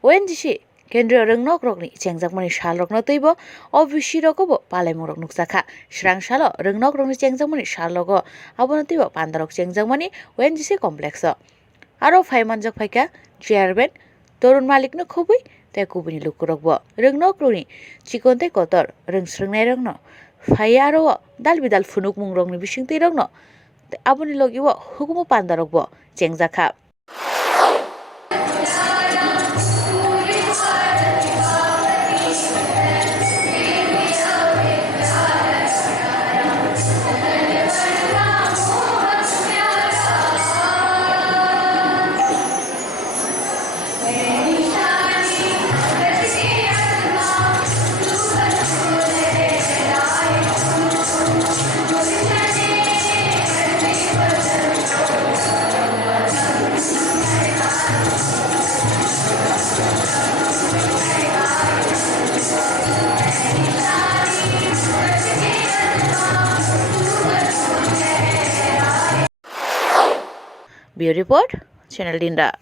ONGC Kendra Rwng rokni changjak shalrokno teibo o bisi rogobo palaimorok nuksakha srang salo Rwng rokni changjak shalrogo abono teibo panda rok changjak ONGC complex o aro phaimanjak phaikha chairman torun malik no khubui tei kubuni lukurok bo Rwng rokni chikon tei kotor Rwng srwngnai rokno phai aro dal bidal phunuk mung rokni bisingtwi rokno aboni logi o hukumo panda rok bo chengjakha. Bureau Report, Channel Dinda.